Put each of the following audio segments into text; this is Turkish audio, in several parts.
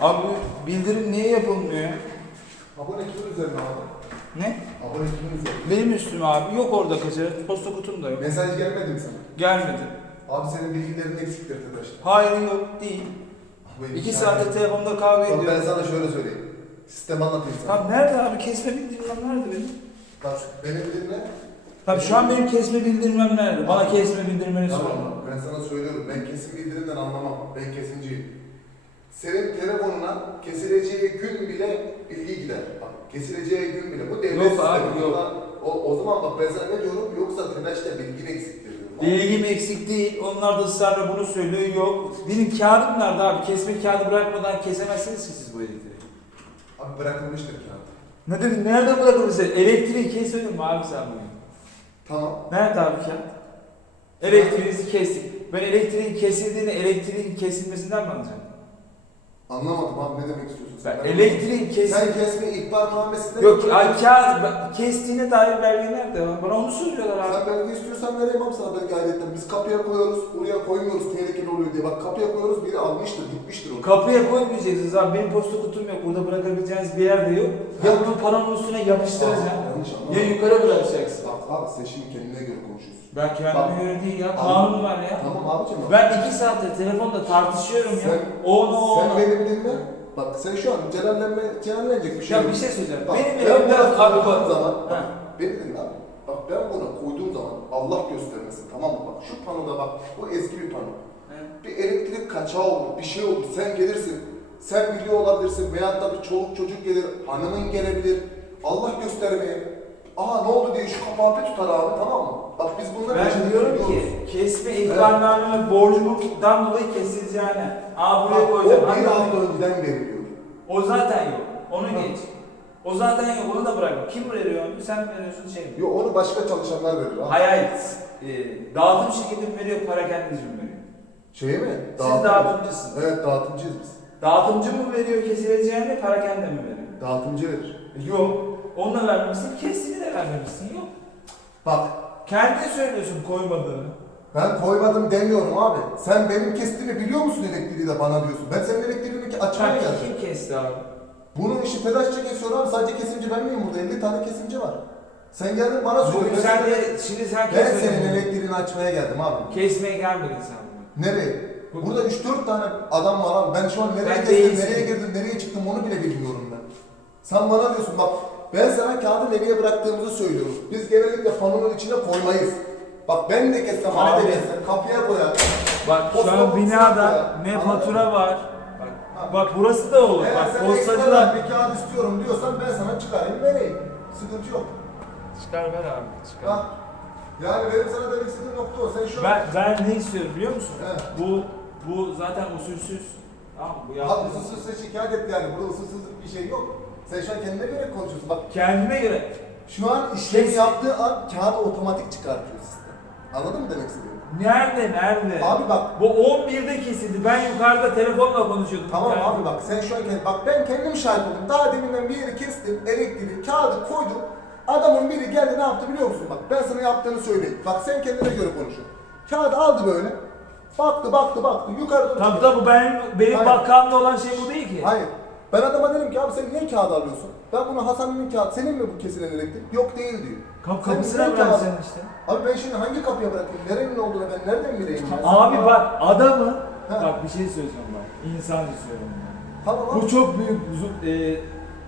Abi bildirim niye yapılmıyor ya? Abone kimin üzerine abi? Ne? Abone kimin üzerine? Benim üstüme abi. Yok orada kaçırır. Posta kutum da yok. Mesaj gelmedi mi sana? Gelmedi. Abi senin bilgilerin eksiktir arkadaşlar. Hayır yok değil. Abi, İki yani- saattir telefonda kavga Bak ben sana şöyle söyleyeyim. Sistem anlatayım sana. Abi nerede abi? Kesme bildirimler nerede benim? Bak benim dinle. Tabii şu an benim kesme bildirimlerim nerede? Bana kesme bildirimleri Tamam söyle. mı? Ben sana söylüyorum. Ben kesin bildirimden anlamam. Ben kesinciyim. Senin telefonuna kesileceği gün bile bilgi gider. Bak kesileceği gün bile. Bu devlet Yok abi, sistemi. yok. O, o zaman bak ben sana ne diyorum? Yoksa telaşla bilgin eksiktir diyorum. Bilgim eksik değil. Onlar da ısrarla bunu söylüyor. Yok. Benim kağıdım nerede abi? Kesme kağıdı bırakmadan kesemezsiniz ki siz bu elektriği. Abi bırakılmıştır kağıt. Ne dedim? Nerede bırakılırsa? Elektriği kesmedin mi abi sen bugün? Tamam. Nerede abi kağıt? Elektriğinizi kestik. Ben elektriğin kesildiğini, elektriğin kesilmesinden mi anlayacağım? Anlamadım abi ne demek istiyorsun Ben Ben elektriğin kesildiğini... Sen kesme ihbar muamesinde Yok ay kağıt kestiğine dair belge nerede? Bana onu soruyorlar abi. Sen belge istiyorsan vereyim abi sana belge ayrıca. Biz kapıya koyuyoruz, oraya koymuyoruz tehlikeli oluyor diye. Bak kapıya koyuyoruz biri almıştır, gitmiştir onu. Kapıya koymayacaksınız abi. Benim posta kutum yok. Burada bırakabileceğiniz bir yer de yok. Ya bunu paranın üstüne yapıştıracaksın. Yanlış anlama. Ya yukarı bırakacaksın. Bak abi sen şimdi kendine göre konuşuyorsun. Ben kendime göre değil ya. Kanun var ya. Tamam abicim. Ben iki saattir telefonda tartışıyorum ya. Sen- O onu o Sen onu. benim dinle. Bak sen şu an celallenme, celallenecek bir şey Ya yok. bir şey söyleyeceğim. Bak, Benim ben evimde buna bak. zaman, Ha. bak, beni dinle abi. Bak ben buna koyduğum zaman Allah göstermesin tamam mı? Bak şu panoda bak, bu eski bir pano. Bir elektrik kaçağı olur, bir şey olur. Sen gelirsin, sen biliyor olabilirsin veyahut da bir çoluk çocuk gelir, hanımın gelebilir. Allah göstermeye. Aa ne oldu diye şu kapağı bir tutar abi tamam mı? Bak biz bunları Ben diyorum ki kesme ihbarname borcumdan dolayı kesileceğine. Aa Bak, buraya o koyacağım. bir Anladın hafta önceden veriliyor. O zaten yok. Onu Ha. geç. O zaten yok. Onu da bırak. Kim veriyor onu? Sen mi veriyorsun şey mi? Yo onu başka çalışanlar verir abi. Hayır hayır. Ee, dağıtım şirketi mi veriyor? Para kendiniz mi veriyor? Şeye mi? Siz Dağıtım- dağıtımcısınız. Evet dağıtımcıyız biz. Dağıtımcı mı veriyor kesileceğini? Para kendi mi veriyor? Dağıtımcı verir. E, Yok. Onu da vermemişsin. Kestiğini de vermemişsin. Yok. Bak Kendin söylüyorsun koymadığını. ben koymadım demiyorum abi. Sen benim kestiğimi biliyor musun elektriği de bana diyorsun. Ben senin elektriğini ki açmaya Sen geldim. kim kesti abi? Bunun işi telaşça kesiyor abi. Sadece kesimci ben miyim burada? 50 tane kesimci var. Sen geldin bana Bugün söylüyorsun. sen de, şimdi sen ben kesmedin senin mi? elektriğini açmaya geldim abi. Kesmeye gelmedin sen. Nereye? Burada 3-4 tane adam var abi. Ben şu an nereye Ben kestim, değilsin. nereye girdim, nereye çıktım onu bile bilmiyorum ben. Sen bana diyorsun bak ben sana kağıdı nereye bıraktığımızı söylüyorum. Biz genellikle panonun içine koymayız. Bak ben de kessem, hani Abi. de kessem kapıya koyar. Bak şu Posta an binada ne Anladın fatura var. Bak, Ha. bak burası da olur. Eğer Bak sen postacılar... ekstradan bir kağıt istiyorum diyorsan ben sana çıkarayım vereyim. Sıkıntı yok. Çıkar ver abi. Çıkar. Bak. Yani benim sana demek istediğim nokta o. Sen şu an... Ben, ben ne istiyorum biliyor musun? He. Bu bu zaten usulsüz. Tamam mı? Bu Abi yaptığınız- usulsüzse şikayet et yani. Burada usulsüzlük bir şey yok. Sen şu an kendine göre konuşuyorsun. Bak Kendime göre. Şu an işlemi Kes- yaptığı an kağıdı otomatik çıkartıyor sistem. Anladın mı demek istediğimi? Nerede nerede? Abi bak Bu 11'de kesildi. Ben yukarıda telefonla konuşuyordum. tamam Yani- abi bak sen şu an kend- bak ben kendim şahit oldum. Daha deminden bir yeri kestim, elektriği, kağıdı koydum. Adamın biri geldi ne yaptı biliyor musun? Bak ben sana yaptığını söyleyeyim. Bak sen kendine göre konuşuyorsun. Kağıdı aldı böyle. Baktı baktı baktı yukarı doğru. Tabii tabii benim, benim Hayır. bakkamda olan şey bu değil ki. Hayır. Ben adama dedim ki abi sen niye kağıdı alıyorsun? Ben bunu Hasan'ın kağıdı senin mi bu kesilen elektrik? Yok değil diyor. Kap Sen kapısına niye sen işte. Abi ben şimdi hangi kapıya bırakayım? Nerenin olduğunu ben nereden bileyim ya? Abi bak adamı Ha. bak bir şey söyleyeceğim bak. İnsancı söylüyorum ben. Tamam abi. Bu çok büyük zu- e,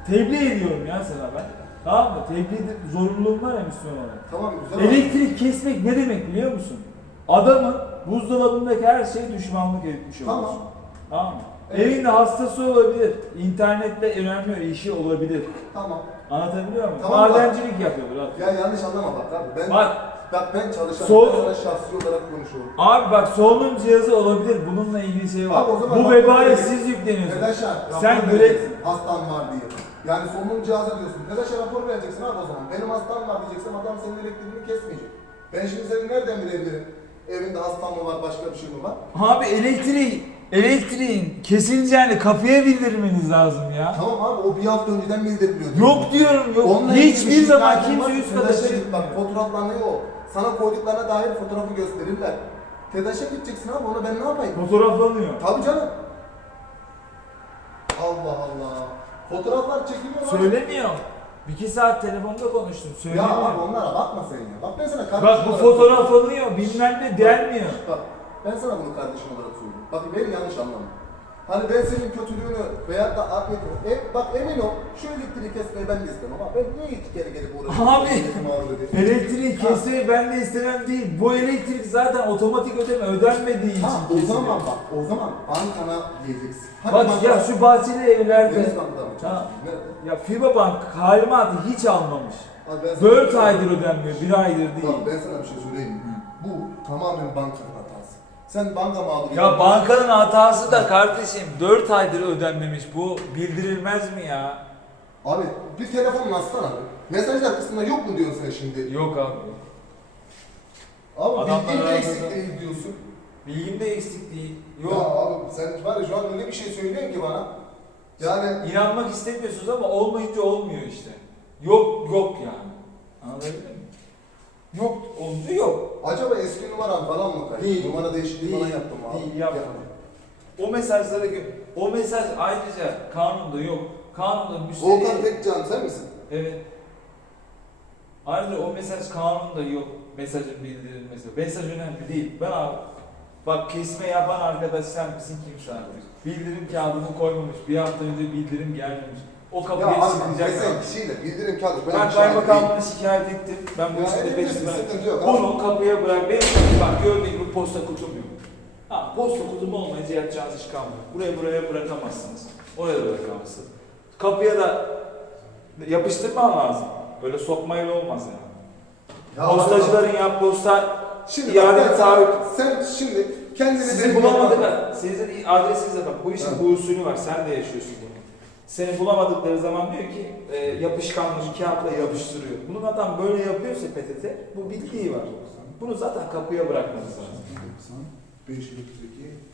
tebliğ ediyorum ya sana ben. Tamam mı? Tebliğ de, zorunluluğum var ya Müslüman olarak. Tamam güzel. abi. Elektrik kesmek ne demek biliyor musun? Adamın buzdolabındaki her şey düşmanlık etmiş Tamam. olursun. Tamam mı? Evinde hastası olabilir. İnternette önemli işi olabilir. Tamam. Anlatabiliyor muyum? Tamam. Madencilik yapıyordur abi. Ya yanlış anlama bak abi. Ben Bak bak ben çalışan ben sana şahsi olarak konuşuyorum. abi bak solunum cihazı olabilir. Bununla ilgili şey var. Abi o zaman Bu bak- vebale siz yükleniyorsunuz. Tedaşa Sen rapor göre- vereceksin. Hastan var diye. Yani solunum cihazı diyorsun. Tedaşa rapor vereceksin abi o zaman. Benim hastam var diyeceksin adam senin elektriğini kesmeyecek. Ben şimdi seni nereden bilebilirim? Evinde hastan mı var başka bir şey mi var? Abi elektriği elektriğin kesileceğini kapıya bildirmeniz lazım ya. Tamam abi o bir hafta önceden bildiriliyor. Yok diyorum yok. Onunla ilgili Hiçbir bir zaman kimse var, üst TEDAŞ'a kata git bak fotoğraflanıyor o. Sana koyduklarına dair fotoğrafı gösterirler. TEDAŞ'a gideceksin abi onu ben ne yapayım? fotoğraflanıyor. Tabii canım. Allah Allah. Fotoğraflar çekiliyor lan. Söylemiyor. Bir iki saat telefonda konuştum. Ya Söylemiyor. abi onlara bakma sen ya. Bak ben sana kardeşim Bak bu olarak fotoğraf alınıyor bilmem ne denmiyor. Bak ben sana bunu kardeşim olarak söylüyorum. Bak beni yanlış anlama. Hani ben senin kötülüğünü veyahut da afiyetini, e, bak emin ol şu elektriği kesmeyi ben de istemem ama ben niye hiç geri gelip uğraşıyorum? Abi. Elektriği kesmeyi ben de istemem değil. Bu elektrik zaten otomatik ödeme ödenmediği için Ha o kesiliyor. zaman bak o zaman bankana diyeceksin. Hadi Bak banka- ya şu bahçeli evlerde Deniz Bank'ta mı? Ha. Nerede? ya FIBA Bank halimatı hiç almamış. Abi ben sana- 4 aydır ödenmiyor, 1 aydır değil. Bak ben sana bir şey söyleyeyim mi? Bu tamamen bankanın hatası. Sen banka mağduru. Ya bankanın hatası da kardeşim 4 aydır ödenmemiş. Bu bildirilmez mi ya? Abi bir telefonla açsana abi. Mesajlar kısmında yok mu diyorsun sen şimdi? Yok abi. Abi Adamlar bildiğin arasında- eksik değil diyorsun. Bilgimde eksik değil. Ya Yok. abi sen var ya şu an öyle bir şey söylüyorsun ki bana. Yani İnanmak istemiyorsunuz ama olmayınca olmuyor işte. Yok yok yani. Anlatabildim mi? Yok olunca yok. acaba eski numaran falan mı kayıp? Değil. Numara değişikliği falan yaptım abi. Değil, yapmadım. O mesajlara gö- o mesaj ayrıca kanunda yok. Kanunda müşteri... Volkan Tekcan sen misin? Evet. Ayrıca o mesaj kanunda yok. Mesajın bildirilmesi. Mesaj önemli değil. Ben abi bak kesme yapan arkadaş sen misin kimse artık. Bildirim kağıdını koymamış. Bir hafta önce bildirim gelmemiş. O Ya kapıyı abi sıkacak kesen abi. kişiyle bildirim kağıdı. Ben şahit kaymakamlığa şikayet ettim. Ben bu Ya işte edebilirsin, peşinden. sıkıntı yok. Bunu kapıya bırak. Benim bak gördüğün gibi posta kutum yok. Ha, posta kutum olmayınca yapacağınız iş kalmıyor. Buraya buraya bırakamazsınız. Oraya da bırakamazsınız. Kapıya da yapıştırman lazım. Böyle sokmayla olmaz yani. Ya Postacıların yap posta Şimdi iade ben taahhüt. Sen şimdi kendini Sizi bulamadık. Sizin adresinizde bak bu işin Evet. bu usulü var. Sen de yaşıyorsun bunu. Seni bulamadıkları zaman diyor ki e, yapışkanlı bir kağıtla yapıştırıyor. Bunu adam böyle yapıyorsa PTT bu bildiği var. Bunu zaten kapıya bırakmanız lazım. 532,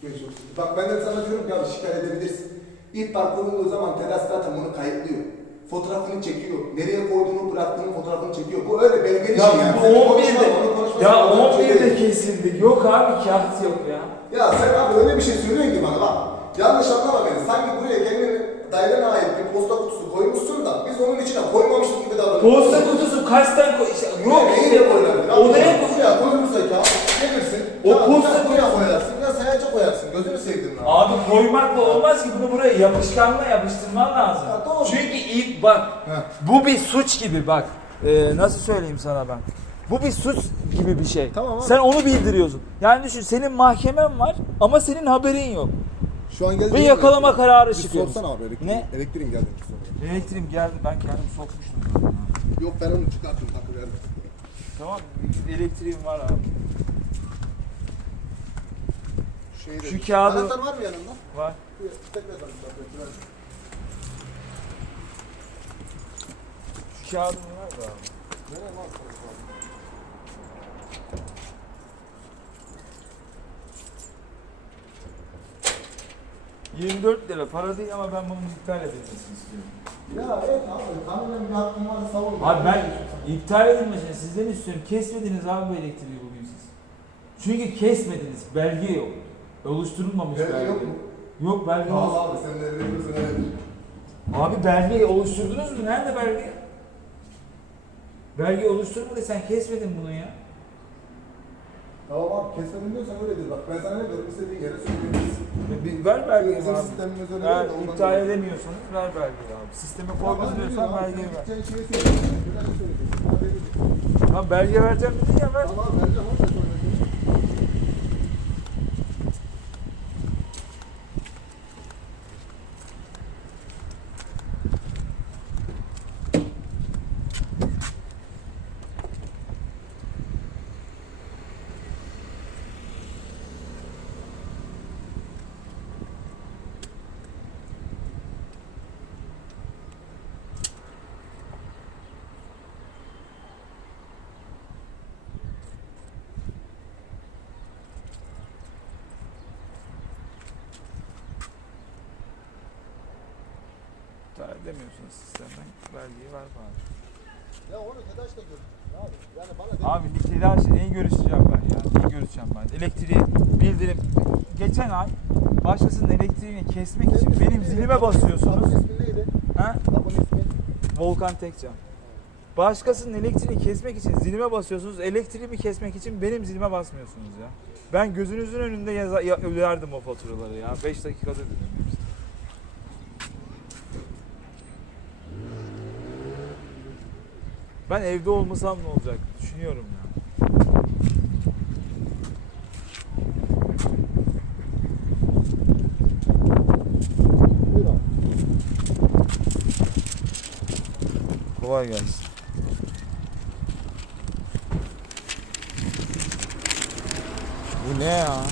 532. Bak ben de sana diyorum ki abi şikayet edebilirsin. İlk baktığın zaman teras zaten bunu kayıtlıyor. Fotoğrafını çekiyor. Nereye koyduğunu bıraktığını fotoğrafını çekiyor. Bu öyle belgeli Ya şey yani. bu Senin 11'de konuşman, onun konuşması ya falan bir şey 11'de değil. kesildi. Yok abi kağıt yok ya. Ya sen abi öyle bir şey söylüyorsun ki bana bak. Yanlış anlama beni. Sanki buraya kendini dairene ait bir posta kutusu koymuşsun da biz onun içine koymamışız gibi davranıyoruz. Posta kutusu kaçtan koy işte yok Neyi işte de koyulabilir? odaya koy. Buraya koyulursa kağıt gelirsin. O Ya posta ya buraya koyarsın ya sayaca koyarsın. Gözünü sevdim lan. Abi koymakla olmaz ki bunu buraya yapışkanla yapıştırman lazım. Ya doğru. Çünkü ilk bak Heh. bu bir suç gibi bak. Ee, nasıl söyleyeyim sana ben? Bu bir suç gibi bir şey. Tamam abi. Sen onu bildiriyorsun. Yani düşün senin mahkemen var ama senin haberin yok. Şu an geldi. Ve yakalama kararı Bir çıkıyor. sorsana abi elektriğin. Ne? Elektriğin geldi. bir. Elektriğim geldi ben kendim sokmuştum. zaten. Yok ben onu çıkarttım takı verdim. Tamam elektriğim var abi. Şeyde. Şu kağıdı- Anahtar var mı yanında? Var. Bir Tekrar tanıştırdım. Şu kağıdın var da abi. Nereye var? 24 lira para değil ama ben bunun iptal edilmesini istiyorum. Ya evet abi. Tamamen bir hakkım varsa savunma. Abi ben iptal edilmesini sizden istiyorum. Kesmediniz abi bu elektriği bugün siz. Çünkü kesmediniz. Belge yok. Oluşturulmamış Belge belge. yok mu? Yok belge Tamam olsun. abi sen de veriyorsun evet. Abi belgeyi oluşturdunuz mu? Nerede belge? Belge oluşturmadı sen kesmedin bunu ya. Tamam abi kesmedim diyorsan öyledir bak. Ben sana ne diyorum istediğin yere söyleyebilirsin. Bir ver belgeyi Bizim abi. sistemimiz öyle Eğer değil de ondan iptal dolayı. edemiyorsanız ver belgeyi abi. Sisteme abi, diyorsan sen ver. gideceğin şeyi söyleyeceksin. Güzel söyleyeceksin. Hadi gidelim. Tamam belge vereceğim dedin ya ver. Tamam vereceğim onu da söyleyeceğim. İptal edemiyorsunuz sistemden. Belgeyi ver bana. Ya onu TEDAŞ'ta görüşürüz abi. Yani bana Abi telaş neyi görüşeceğim ben ya? Neyi görüşeceğim ben? Elektriği bildirim. Geçen ay başkasının elektriğini kesmek için benim zilime basıyorsunuz. Adamın ismi neydi? Ha? Adamın ismi. Volkan Tekcan. Başkasının elektriğini kesmek için zilime basıyorsunuz. Elektriğimi kesmek için benim zilime basmıyorsunuz ya. Ben gözünüzün önünde yaza, ya, öderdim o faturaları ya. 5 dakikada ödedim Ben evde olmasam ne olacak? Düşünüyorum ya. Kolay gelsin. Bu ne ya?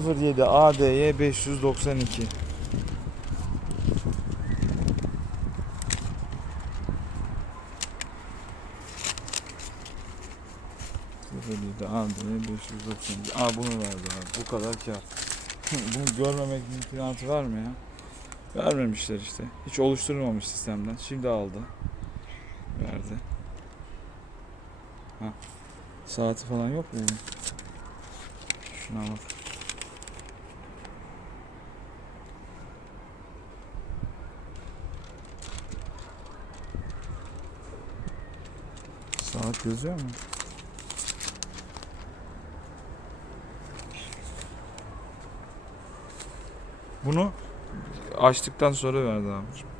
07 ADY 592 07 ADY 592 Aa bunu verdi abi bu kadar kar Bunu görmemek mümkünatı var mı ya? Vermemişler işte. Hiç oluşturulmamış sistemden. Şimdi aldı. Verdi. Ha. Saati falan yok mu? Şuna bak. Saat yazıyor mu? Bunu açtıktan sonra verdi abicim.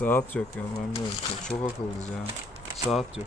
Saat yok ya ben böyle şey. Çok akıllıca. Saat yok.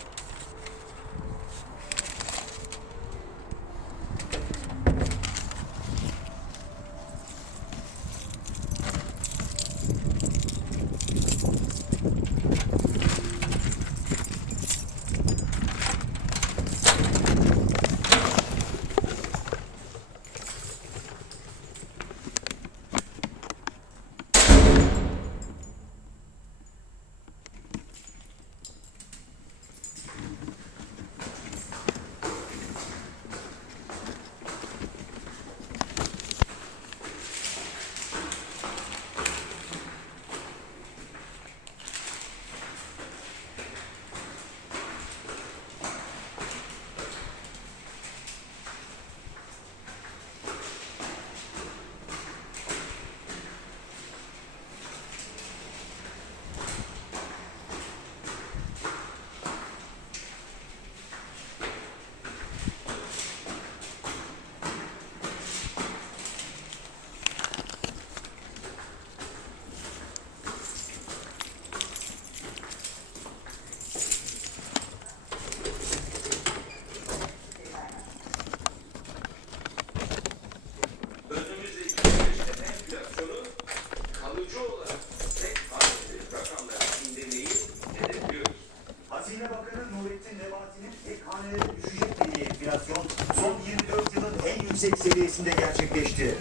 Seviyesinde gerçekleşti.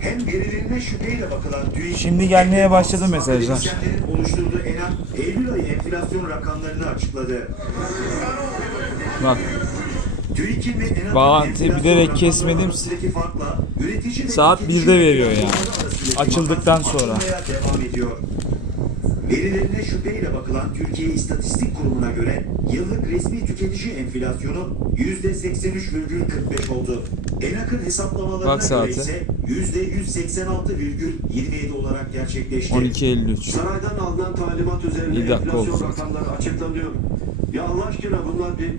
Hem verilerine şüpheyle bakılan TÜİK... Şimdi gelmeye başladı mesajlar. oluşturduğu ENAM, Eylül ayı enflasyon rakamlarını açıkladı. Bak Bağlantıyı bilerek kesmedim. Saat tüketici 1'de veriyor enflasyonları yani. Açıldıktan sonra. devam ediyor. Verilerine şüpheyle bakılan Türkiye İstatistik Kurumu'na göre yıllık resmi tüketici enflasyonu %83,45 oldu. ENAK'ın hesaplamalarına Bak göre ise %186,27 olarak gerçekleşti. 12.53. Saraydan alınan talimat üzerine Bir dakika enflasyon olsun. rakamları açıklanıyor. Ya Allah aşkına bunlar bir